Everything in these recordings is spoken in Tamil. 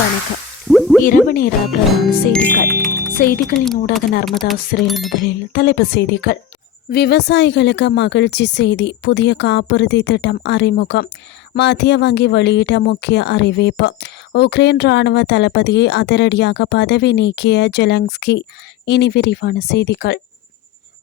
வணக்கம். இரவு நேர பிரதான செய்திகளின் ஊடாக நர்மதா சிறையில் முதலில் தலைப்புச் செய்திகள். விவசாயிகளுக்கு மகிழ்ச்சி செய்தி. புதிய காப்புறுதி திட்டம் அறிமுகம். மத்திய வங்கி வெளியிட்ட முக்கிய அறிவிப்பு. உக்ரைன் இராணுவ தளபதியை அதிரடியாக பதவி நீக்கிய ஜெலன்ஸ்கி. இனி விரிவான செய்திகள்.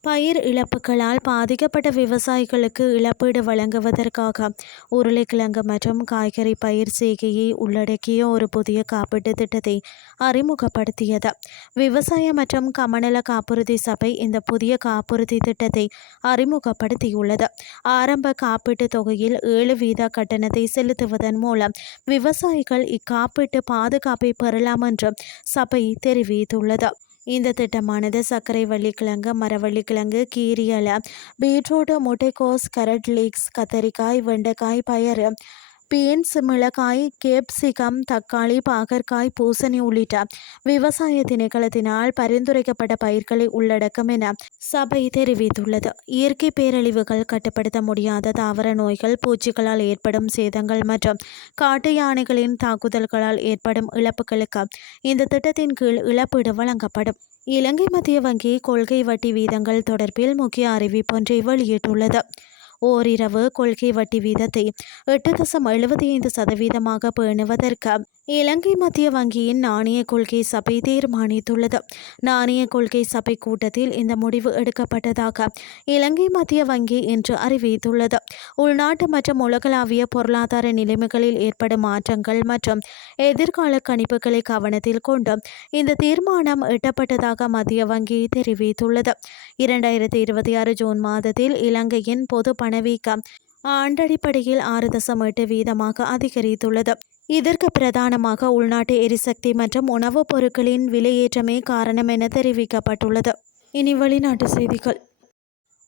பயிர் இழப்புகளால் பாதிக்கப்பட்ட விவசாயிகளுக்கு இழப்பீடு வழங்குவதற்காக உருளைக்கிழங்கு மற்றும் காய்கறி பயிர் செய்கையை உள்ளடக்கிய ஒரு புதிய காப்பீட்டு திட்டத்தை அறிமுகப்படுத்தியது. விவசாய மற்றும் கமநல காப்புறுதி சபை இந்த புதிய காப்புறுதி திட்டத்தை அறிமுகப்படுத்தியுள்ளது. ஆரம்ப காப்பீட்டு தொகையில் 7% கட்டணத்தை செலுத்துவதன் மூலம் விவசாயிகள் இக்காப்பீட்டு பாதுகாப்பை பெறலாம் என்று சபை தெரிவித்துள்ளது. இந்த திட்டமானது சர்க்கரை வள்ளிக்கிழங்கு, மரவள்ளிக்கிழங்கு, கீரியல, பீட்ரூட், முட்டைக்கோஸ், கரட் லீக்ஸ், கத்தரிக்காய், வெண்டைக்காய், பயறு, பீன்ஸ், மிளகாய், கேப்சிகம், தக்காளி, பாகற்காய், பூசணி உள்ளிட்ட விவசாய திணைக்களத்தினால் பரிந்துரைக்கப்பட்ட பயிர்களை உள்ளடக்கும் என சபை தெரிவித்துள்ளது. இயற்கை பேரழிவுகள், கட்டுப்படுத்த முடியாத தாவர நோய்கள், பூச்சிகளால் ஏற்படும் சேதங்கள் மற்றும் காட்டு யானைகளின் தாக்குதல்களால் ஏற்படும் இழப்புகளுக்கு இந்த திட்டத்தின் கீழ் இழப்பீடு வழங்கப்படும். இலங்கை மத்திய வங்கி கொள்கை வட்டி வீதங்கள் தொடர்பில் முக்கிய அறிவிப்பொன்றை வெளியிட்டுள்ளது. ஓரிரவு கொள்கை வட்டி வீதத்தை 8.75% பேணுவதற்கு இலங்கை மத்திய வங்கியின் நாணய கொள்கை சபை தீர்மானித்துள்ளது. நாணய கொள்கை சபை கூட்டத்தில் இந்த முடிவு எடுக்கப்பட்டதாக இலங்கை மத்திய வங்கி இன்று அறிவித்துள்ளது. உள்நாட்டு மற்றும் உலகளாவிய பொருளாதார நிலைமைகளில் ஏற்படும் மாற்றங்கள் மற்றும் எதிர்கால கணிப்புகளை கவனத்தில் கொண்டு இந்த தீர்மானம் எட்டப்பட்டதாக மத்திய வங்கி தெரிவித்துள்ளது. 2026 ஜூன் மாதத்தில் இலங்கையின் பொது பணவீக்கம் ஆண்டடிப்படையில் 6.8% அதிகரித்துள்ளது. இதற்கு பிரதானமாக உள்நாட்டு எரிசக்தி மற்றும் உணவுப் பொருட்களின் விலையேற்றமே காரணம் என தெரிவிக்கப்பட்டுள்ளது. இனி வெளிநாட்டு செய்திகள்.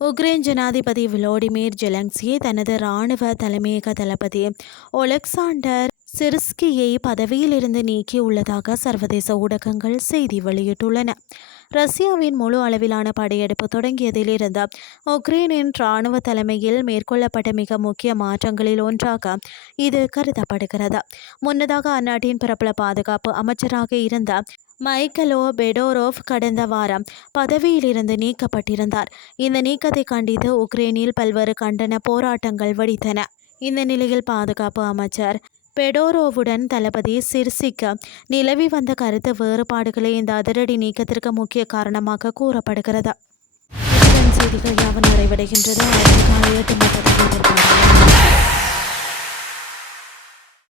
உக்ரைன் ஜனாதிபதி விளாடிமிர் ஜெலன்ஸ்கி தனது இராணுவ தலைமையக தளபதி ஒலெக்சாண்டர் சிர்ஸ்கியை பதவியிலிருந்து நீக்கியுள்ளதாக சர்வதேச ஊடகங்கள் செய்தி வெளியிட்டுள்ளன. ரஷ்யாவின் முழு அளவிலான படையெடுப்பு தொடங்கியதிலிருந்து உக்ரைனின் இராணுவ தலைமையில் மேற்கொள்ளப்பட்ட மிக முக்கிய மாற்றங்களில் ஒன்றாக இது கருதப்படுகிறது. முன்னதாக அந்நாட்டின் பிரபல பாதுகாப்பு அமைச்சராக இருந்த மைக்கலோ பெடோரோவ் கடந்த வாரம் பதவியிலிருந்து நீக்கப்பட்டிருந்தார். இந்த நீக்கத்தை கண்டித்து உக்ரைனில் பல்வேறு கண்டன போராட்டங்கள் வெடித்தன. இந்த நிலையில் பாதுகாப்பு அமைச்சர் பெடோரோவுடன் தளபதி சிர்ஸ்கிக்கு நிலவி வந்த கருத்து வேறுபாடுகளே இந்த அதிரடி நீக்கத்திற்கு முக்கிய காரணமாக கூறப்படுகிறது. செய்திகள் யாவும் நிறைவடைகின்றது.